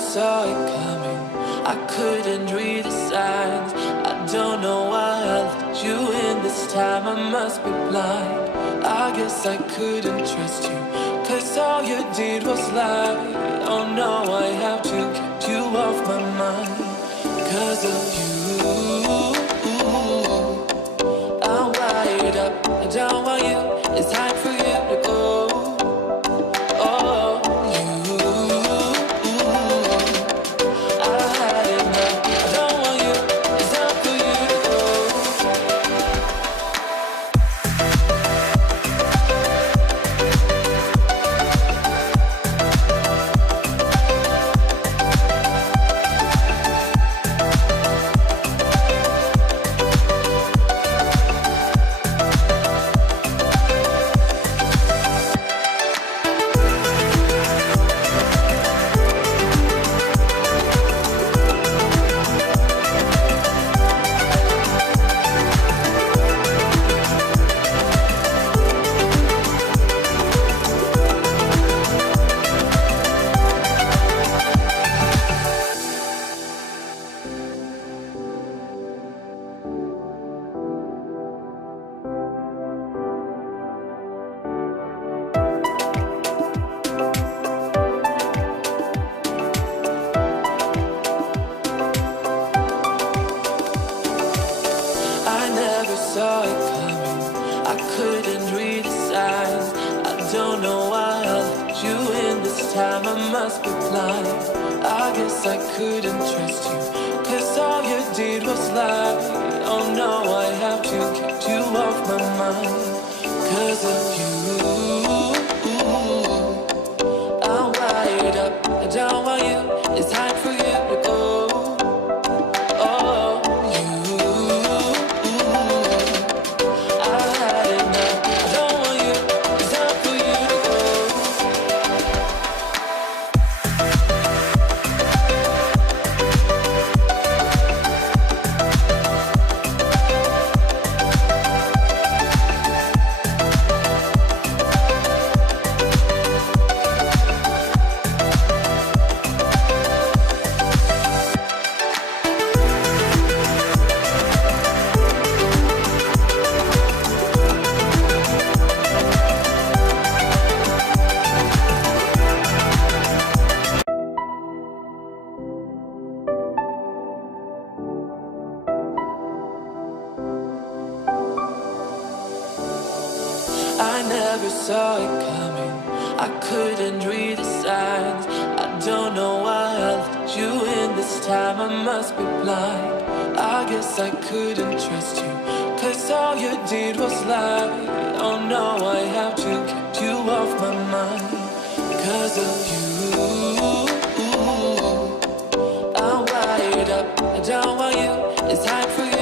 saw it coming. I couldn't read the signs. I don't know why I let you in this time. I must be blind. I guess I couldn't trust you, 'cause all you did was lie. Oh no, I have to keep you off my mind. 'Cause of you, I'm wired up. I don't want you. It's time for you to go. Saw it coming. I couldn't read the signs. I don't know why I let you in this time. I must be blind. I guess I couldn't trust you, 'cause all you did was lie. Oh no, I have to keep you off my mind. 'Cause of you, I'm wired up. I don't want you. It's time for you to go. I never saw it coming. I couldn't read the signs. I don't know why I let you in this time. I must be blind. I guess I couldn't trust you, 'cause all you did was lie. Oh no, I have to keep you off my mind. 'Cause of you, I'm wired up. I don't want you. It's time for you.